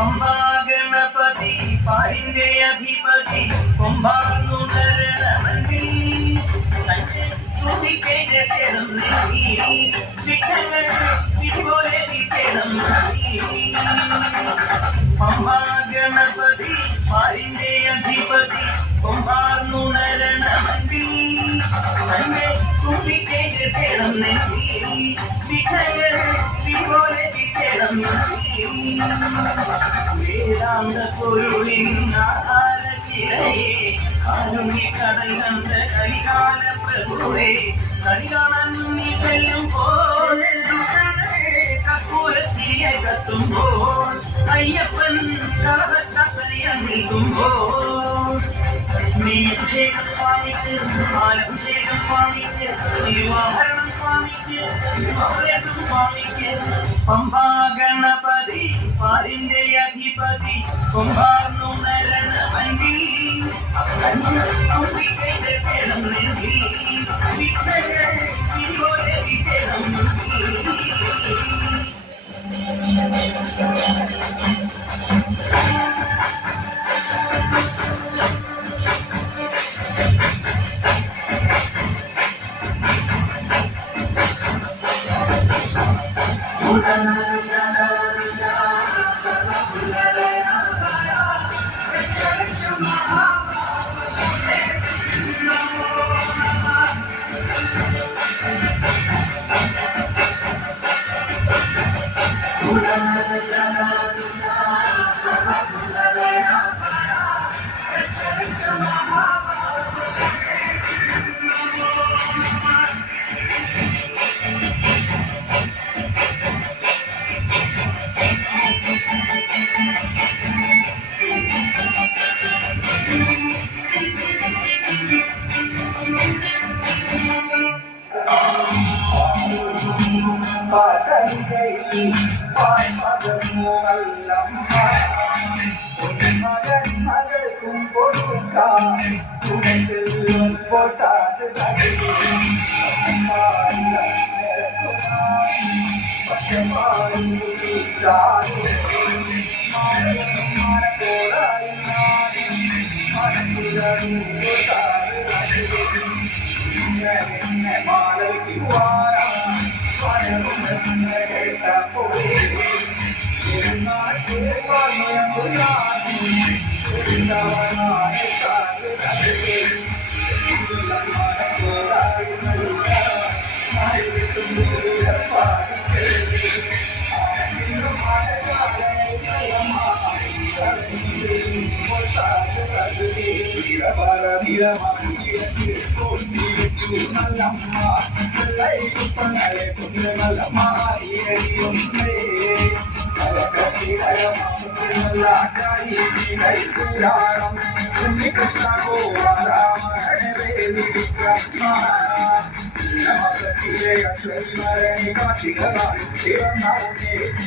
പമ്പാ ഗണപതി പാരിന്റെ അധിപതി കുംഭാനുണരണമന്തി തന്റെ തുതിക്കേറ്റ് തേടുന്നീ വിഘ്നങ്ങൾ ഇതുപോലെ തേടുന്നീ പമ്പാ ഗണപതി പാരിന്റെ അധിപതി കുംഭാനുണരണമന്തി തന്റെ തുതിക്കേറ്റ് തേടുന്നീ വിഘ്നങ്ങൾ ഇതുപോലെ തേടുന്നീ വേദാന്ത പൊരുളിനാരേ കാരുണ്യ കടൽ കണ്ട കരികാല പ്രഭുവേ കരികാലൻ നീ ചെല്ലുമ്പോൾ കക്കൂരത്തിയെ കത്തുമ്പോൾ അയ്യപ്പൻ കളവച്ചപ്പലിയ നിൽക്കുമ്പോൾ നീയഭിഷേകം സ്വാമിക്ക് ആലഭിഷേകം സ്വാമിക്ക് തിരുവാഭരണം സ്വാമിക്ക് അഭിഷേകം സ്വാമിക്ക് പമ്പാ ഗണപതി പാരിന്റെ അധിപതി കുംഭാനുണരണമന്തി കൃഷ്ണ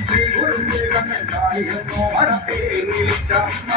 ശ്രീ ഗുരുന്റെ കണ്ണായിരുന്നു മനപ്പേരിച്ചമ്മ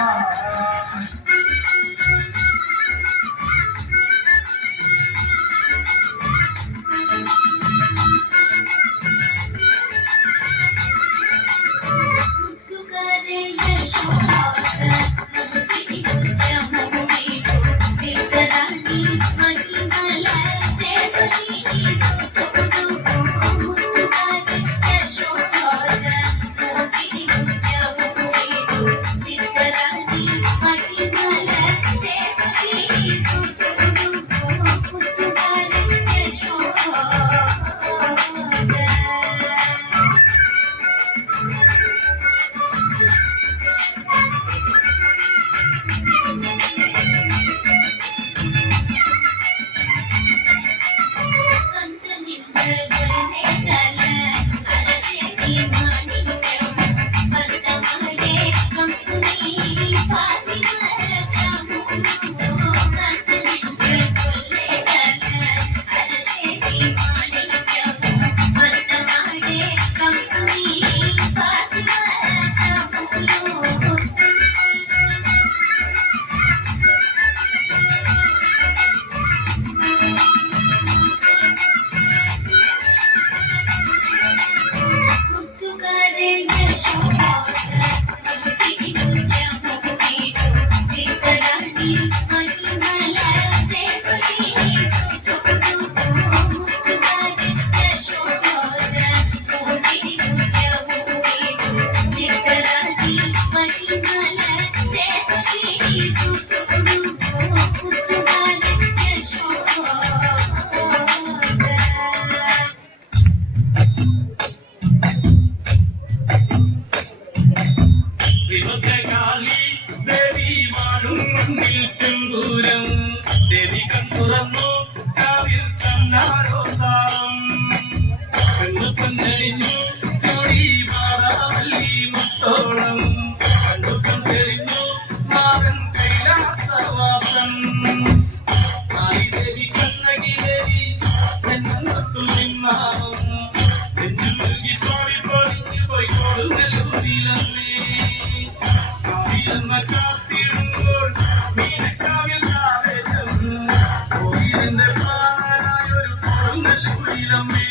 ശിവകാളി ദേവി വാഴും മണ്ണിൽ ചെമ്പൂരം ദേവി കൺതുറന്നു കാവിൽ കണ്ണാരോ താളം കണ്ണു കണ്ണടിഞ്ഞു ചോടി വാടാവല്ലി മുത്തോളം കണ്ണു കണ്ടെളിഞ്ഞു നാരൻ കൈലാസവാസൻ ആയി ദേവി കണ്ണകി ദേവി എന്നത്തു നിന്നാവും നെഞ്ചുരുകി പാടി പറിച്ചു പോയി കൊടുങ്ങല്ലൂരിലമ്മേ കാത്തിടുമ്പോൾ മീനക്കാവിൽ കാവേശം കോവിലിന്റെ പ്രാണനായൊരു കൊടുങ്ങല്ലൂരിലമ്മേ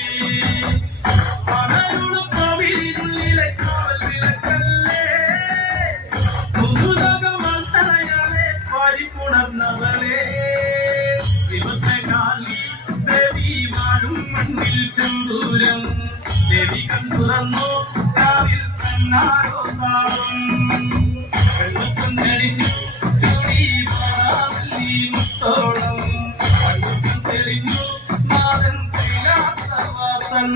പടരുളും കോവിലിനുള്ളിലെ കാവൽ വിളക്കല്ലേ മുതുലകം വളർത്തണയാളെ പാരിപ്പുണർന്നവളെ ശിവകാളി ദേവി വാഴും മണ്ണിൽ ചെമ്പൂരം ദേവി കൺതുറന്നു കാവിൽ കണ്ണാരോ താളം കണ്ണു കണ്ണടിഞ്ഞു ചോടി വാടാവല്ലി മുത്തോളം കണ്ണു കണ്ടെളിഞ്ഞു നാഥൻ കൈലാസവാസൻ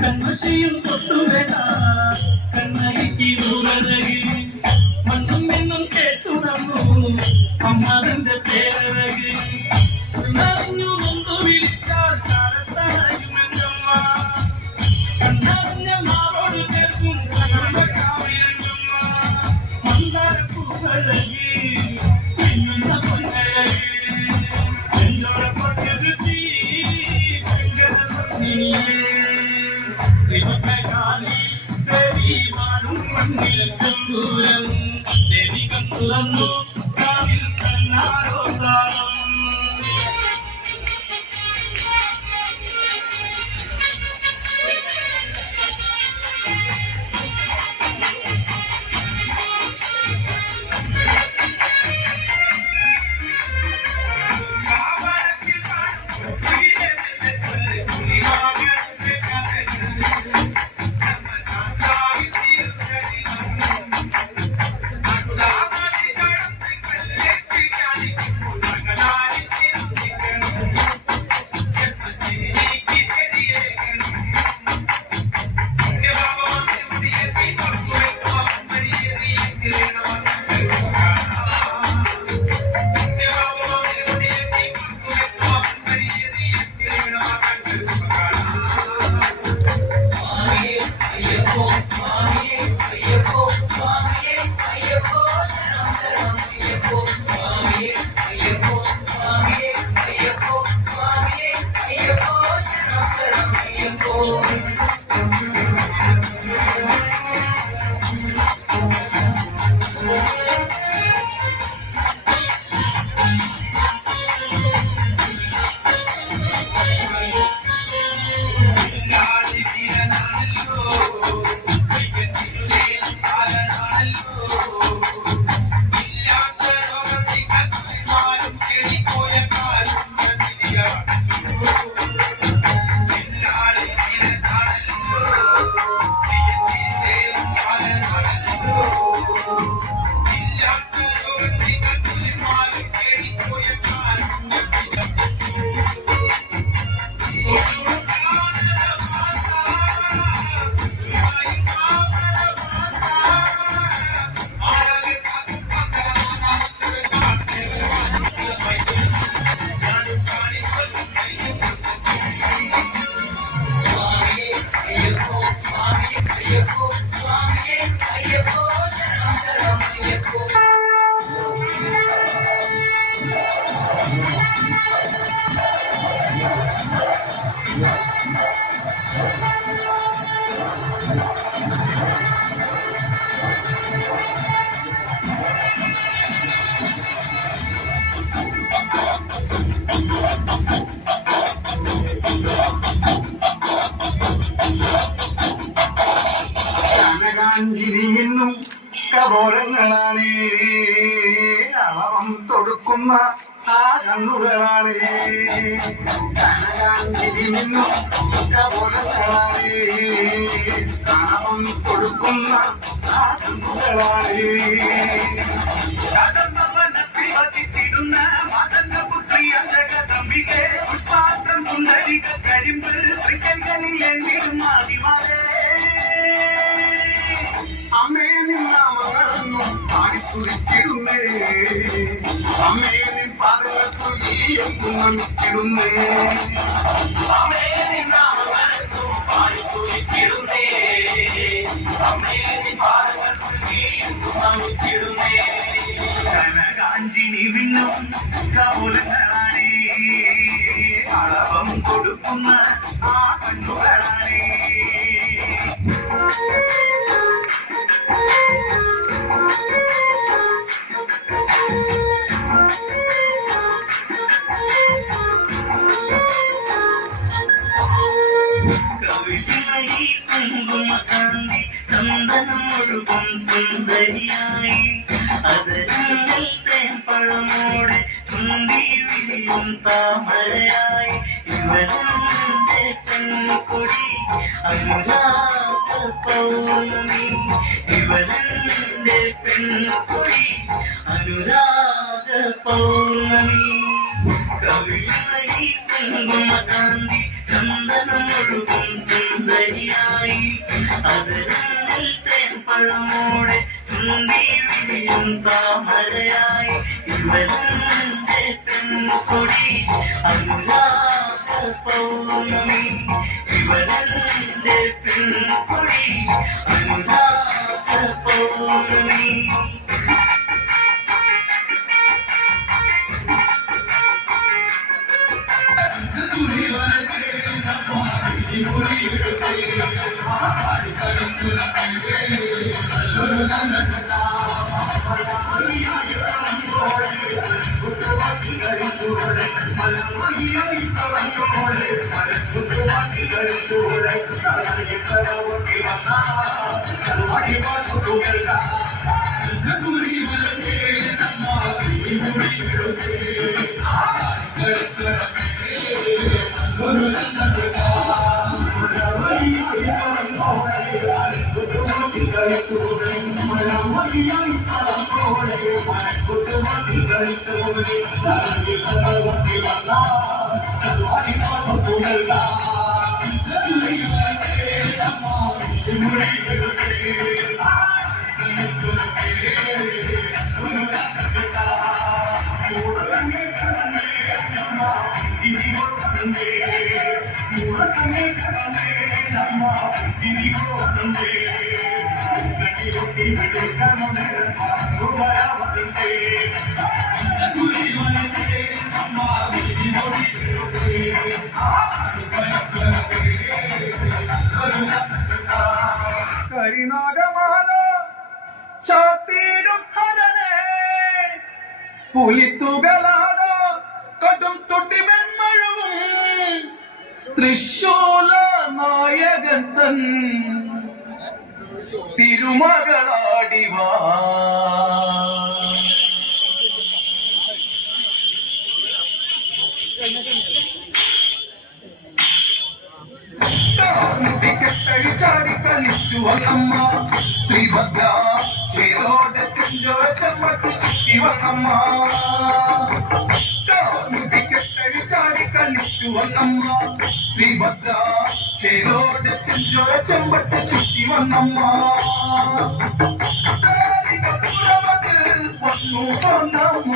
കണ്ണുശിയും കൊട്ടുവേണ്ട കണ്ണകിക്ക് ദൂരഴകി മണ്ണും എന്നും കേട്ടുണർന്നു അമ്മതിന്റെ പേരഴകി അറിഞ്ഞു നൊന്തു വിളിച്ചാൽ കാലത്തറിയുമെന്നമ്മ കണ്ണറിഞ്ഞ നാളോട് ചേർക്കും കാവിയമ്മ മന്ദാരപ്പൂവഴകി പിന്നുന്ന പൊന്നഴകി എന്നോട് പട്ടുചുറ്റി ശിവകാളി ദേവി വാഴും മണ്ണിൽ ചെമ്പൂരം ദേവി കൺതുറന്നു കാവിൽ കണ്ണാരോ താളം കനകാഞ്ചിരിമിന്നും കബോരങ്ങളാണ് അളവം തൊടുക്കുന്ന ആ കണ്ണുകളാണ് കനകാഞ്ചിരിമിന്നും കബോരങ്ങളാണ് അളവം കൊടുക്കുന്ന ആ കണ്ണുകളാണ് കടന്നവനത്തിൽ വസിച്ചിടുന്ന മദന പുത്രിയ ജഗദംബികെ പുഷ്പാത്രം കുണ്ടലിക കരിമ്പ് തൃക്കൈകളിൽ എണ്ണിടും ആദിമാരേ അമ്മേ നിന്നാമങ്ങളൊന്നും പാടിത്തുടിച്ചിടുന്നേ അമ്മേ നിൻ പാദങ്ങൾക്കുള്ളിയെന്നും നമിച്ചിടുന്നേ അമ്മേ നിന്നാമങ്ങളൊന്നും പാടിത്തുടിച്ചിടുന്നേ അമ്മേ നിൻ പാദങ്ങൾക്കുള്ളിയെന്നും നമിച്ചിടുന്നേ കനകാഞ്ചിനി മിന്നും കൗലങ്ങളാണേ അളവം കൊടുക്കുന്ന ആ കണ്ണുകളാണേ കവിളിൽ കുങ്കുമകാന്തി ചന്ദനം ഒഴുകും സുന്ദരിയായി അതരങ്ങളിൽ തേൻപഴമോടെ ചുണ്ടി വിരിയും താമരയായി ഇവളെന്റെ പെൺകൊടി അനുരാഗ പൗർണമി ഇവളെന്റെ പെൺകൊടി അനുരാഗ പൗർണമി കവിളിൽ കുങ്കുമകാന്തി ചന്ദനമൊഴുകും സുന്ദരിയായി അതരങ്ങളിൽ തേൻപഴമോടെ ചുണ്ടി വിരിയും താമരയായി ഇവളെന്റെ പെൺകൊടി അനുരാഗ പൗർണമി ഇവളെന്റെ പെൺകൊടി അനുരാഗ പൗർണമി കരിനാഗമാല ചാത്തിയിടും ഹരനെ പുലിത്തുകളാട കടും തൊട്ടി വെൺമഴവും തൃശൂല നായകൻ തൻ തിരുമകളാടിവാ മുടിക്കെട്ടഴിച്ചാടി കളിച്ചു വന്നമ്മ ശ്രീഭദ്ര ചേരോടെ ചെഞ്ചോര ചെമ്മക്ക് ചുറ്റി വന്നമ്മ മുടിക്കെട്ടഴിച്ചാടി കളിച്ചു വന്നമ്മ ശ്രീഭദ്ര ചേരോടെ ചെഞ്ചോര ചെമ്പട്ട് ചുറ്റി വന്നമ്മ വന്നു വന്നമ്മ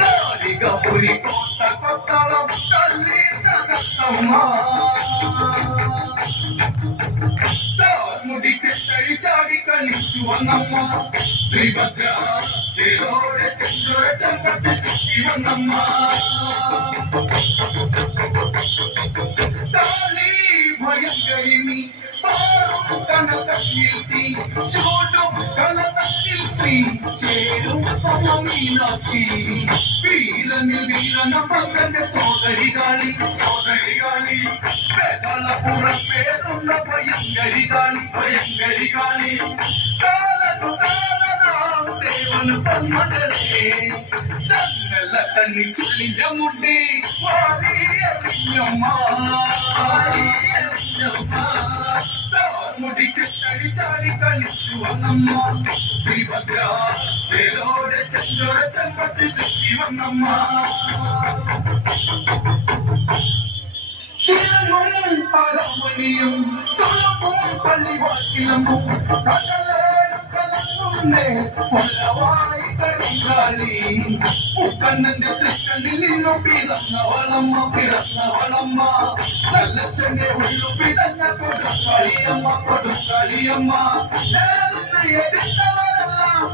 താരികപുരി കോട്ട കൊത്തളം തല്ലി തകത്തമ്മ മുടിക്കെട്ടഴിച്ചാടി കളിച്ചു വന്നമ്മ ശ്രീഭദ്ര ചേരോടെ ചെഞ്ചോര ചെമ്പട്ട് ചുറ്റി വന്നമ്മ താലി ഭയങ്കരിനി പാറും കനകത്തിൽ തീ ചൂടും കളതത്തിൽ ശ്രീ ചേരും മീനാക്ഷി വീരനിൽ വീരന മകന്റെ സോദരികാളി പുറപ്പേറുന്ന ഭയങ്കരികാളി കാലനു കാലനാം ദേവനു പൊന്മകളെ ചങ്ങല തണ്ണി ചുള്ളിന്റെ മുടി വാരിയറിഞ്ഞമ്മ മുടിക്ക് തടിച്ചാടി കളിച്ചു വന്നമ്മ ശ്രീഭദ്ര ചേലോടെ ചെഞ്ചോര ചെമ്പത്തി ചുറ്റി വന്നമ്മ തിളങ്ങും താരമണിയും തുളമ്പും പള്ളിവാക്കിലമ്പും കൊല്ലവായി കളിക്കാളി മുക്കണ്ണന്റെ തൃക്കണ്ണിൽ നിന്നു പിറന്നവളമ്മ നല്ലച്ഛന്റെ ഉള്ളു പിടഞ്ഞ കൊടുക്കളിയമ്മ എതിർത്തവരെല്ലാം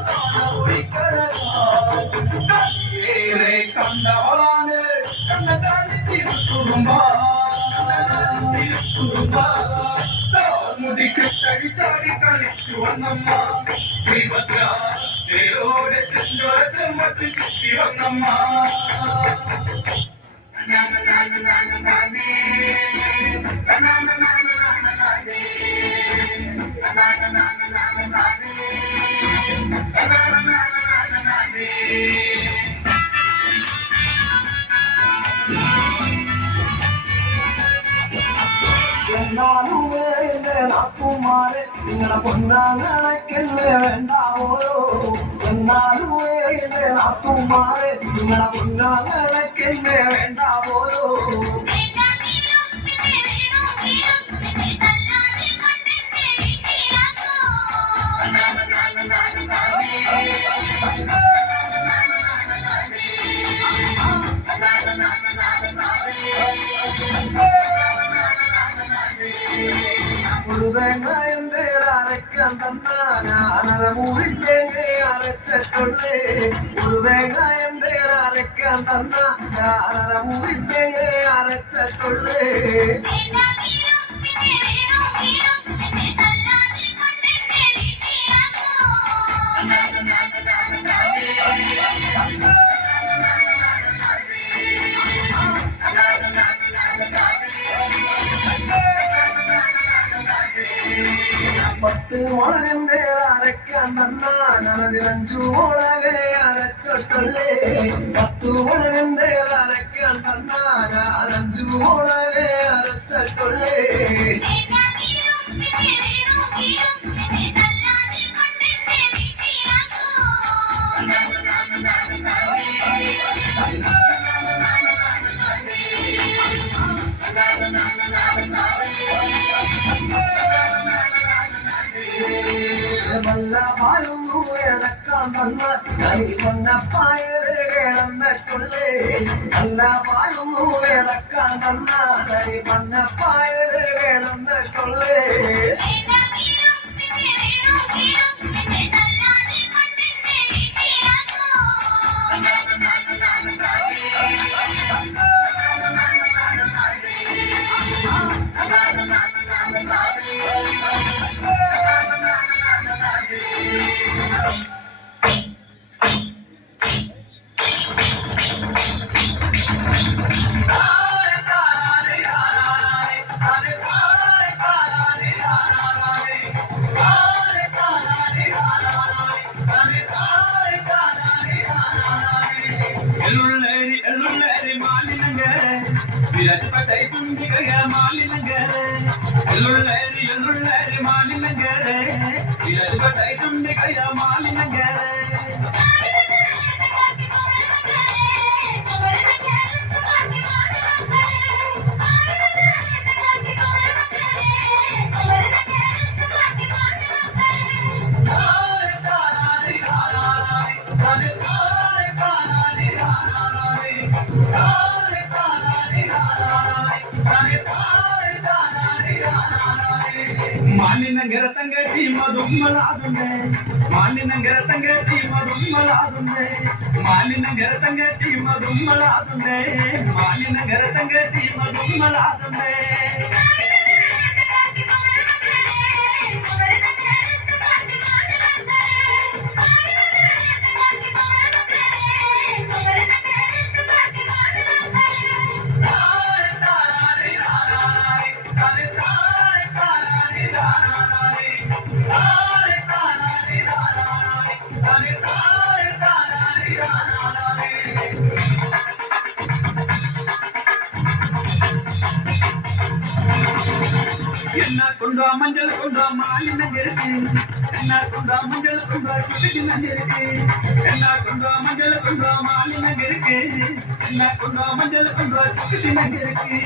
ഏറെ കണ്ടവളാണ് കണ്ണതാളി തിരുത്തുറുമ്പ മുടിക്ക് തടിച്ചാടി കളിച്ചു വന്നമ്മ ശ്രീഭദ്ര ചേരോടെ ചെഞ്ചോര ചെമ്പത്തി ചുറ്റി വന്നമ്മ നാത്തുമാരെ നിങ്ങളുടെ പൊന്നാങ്ങളൊക്കെന്നെ വേണ്ടാവോരോ എന്നാലുമേ എന്റെ നാത്തുമാരെ നിങ്ങളുടെ പൊന്നാങ്ങളൊക്കെന്നെ വേണ്ടാവോരോ ഉഴുതേങ്ങ എന്റെ അരയ്ക്കാൻ തന്ന ഞാനര മുറിത്തേങ്ങ അരച്ചിട്ടുള്ളേ ഉഴുതേങ്ങ എന്റെ അരയ്ക്കാൻ തന്ന ഞാനര മുറിത്തേങ്ങ അരച്ചിട്ടുള്ളേ പത്ത് മുളകന്റെ അരയ്ക്കാൻ തന്ന ഞാനതിലഞ്ചു മുളകെ അരച്ചിട്ടുള്ളേ പത്തു മുളകന്റെ അരയ്ക്കാൻ തന്ന ഞാനഞ്ചു മുളകെ അരച്ചിട്ടുള്ളേ നല്ല പായൊന്നു ഇടക്കാൻ തന്ന കനി പൊന്നപ്പായര് കിടന്നിട്ടുള്ളേ നല്ല പായൊന്നു ഇടക്കാൻ തന്ന കനി പൊന്നപ്പായര് കിടന്നിട്ടുള്ളേ എള്ളുള്ളേരി മാലിനങ്കരെ വിരാജപ്പെട്ടൈ തുണ്ടികയ മാലിനങ്കരെ എള്ളുള്ളേരി മാലിനങ്കരെ വിരാജപ്പെട്ടൈ തുണ്ടികയ മാലിനങ്കരെ മാലിനങ്കര തങ്കട്ടി മധുമ്മളാതുണ്ടേ മാലിനങ്കര തങ്കട്ടി മധുമ്മളാതുണ്ടേ മാലിനങ്കര തങ്കട്ടി മധുമ്മളാതുണ്ടേ മാലിനങ്കര തങ്കട്ടി മധുമ്മളാതുണ്ടേ கொண்டா மாலி நங்க இருக்கு என்ன கொண்டா மஞ்சள் கொண்டா சுட்டுக்கு நங்க இருக்கு என்ன கொண்டா மஞ்சள் கொண்டா மாலி நங்க இருக்கு என்ன கொண்டா மஞ்சள் கொண்டா சுட்டுக்கு நங்க இருக்கு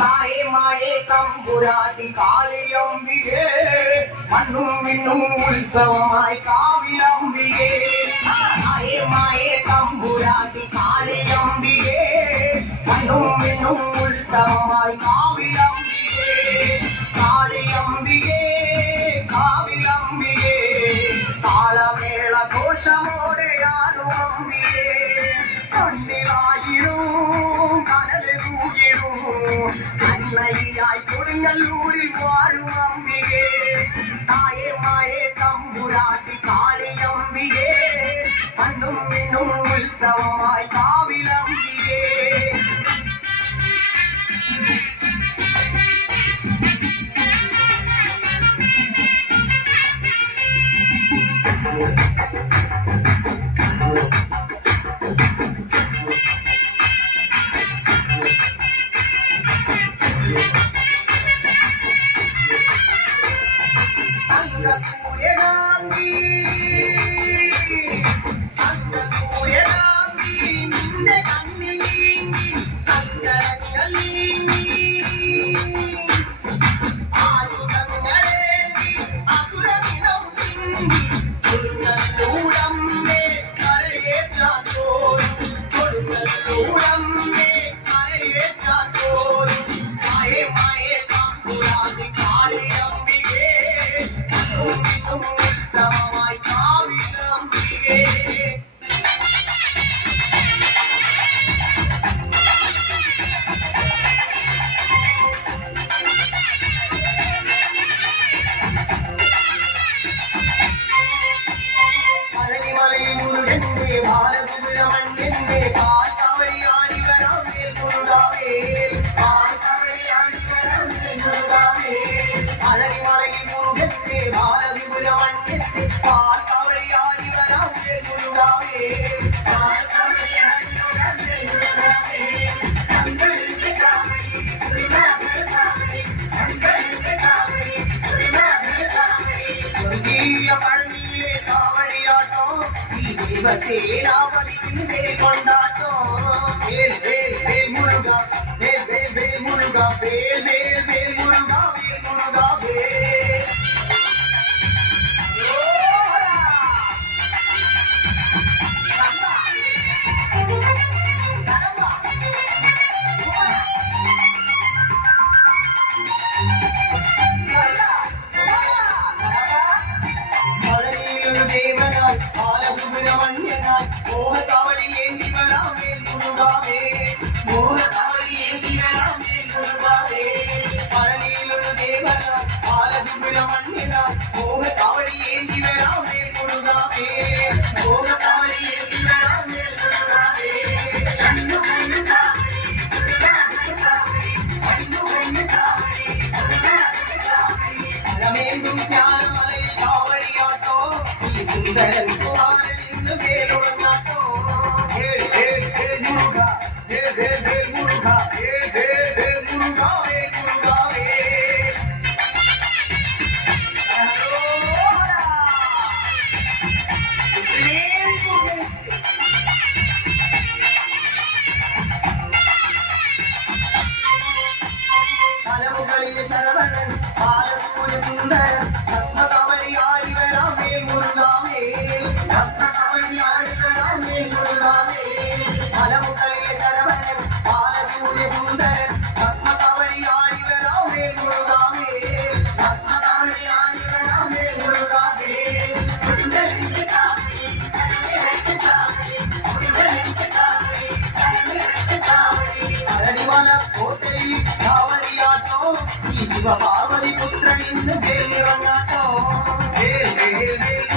தாயே மாயே தம்புராட்டி காளியம்பிகே மண்ணும் விண்ணும் உற்சவமாய் காவிலம்பிகே தாயே மாயே தம்புராட்டி காளியம்பிகே மண்ணும் விண்ணும் உற்சவமாய் காவிலம்பிகே காளியம்பிகே காவிலம்பிகே தாளமேள கோஷமோடு யாரும் அம்பிகே கண்ணிலாயிரும் கடலூகிடும் அன்னையாய் கொடுங்கல்லூரில் வாழும் அம்பிகே தாயே மாயே தம்புராட்டி காளி அம்பிகே மண்ணும் இன்னும் உற்சவமாய் காவிலம்பிகே பழனியிலே காவடியாட்டம் சேனாபதியின் வேல் கொண்டாட்டம் வேல் வேல் வேல் முருகா வேல் வேல் வேல் முருகா வேல் வேல் வேல் முருகா வேல் முருகா வேல் பாலசுப்ரமணியனாய் மோக காவடி ஏந்தி வராமே முருகாவே மோக காவடி ஏந்தி வராமே முருகாவே பழனியில் ஒரு தேவனாய் பாலசுப்ரமணியனாய் மோக காவடி ஏந்தி வராமே முருகாவே மோக காவடி ஏந்தி வராமே முருகாவே பழமேந்தும் ஞானமலை காவடியாட்டோ சுந்தரன் சரவணன் பாலசூரிய சுந்தரன் பஸ்மகமணி ஆடிவராமே முருகாமே பஸ்மகமணி ஆடிவராமே முருகாமே பலமுகளிலே சரவணன் பாலசூரிய சுந்தரன் பஸ்மகமணி ஆடிவராமே முருகாமே பஸ்மகமணி ஆடிவராமே முருகாமே பலமேந்தும் சிவபாவதி புத்திரன் இந்த வேல் இறங்காட்டம் வேல் வேல் வேல்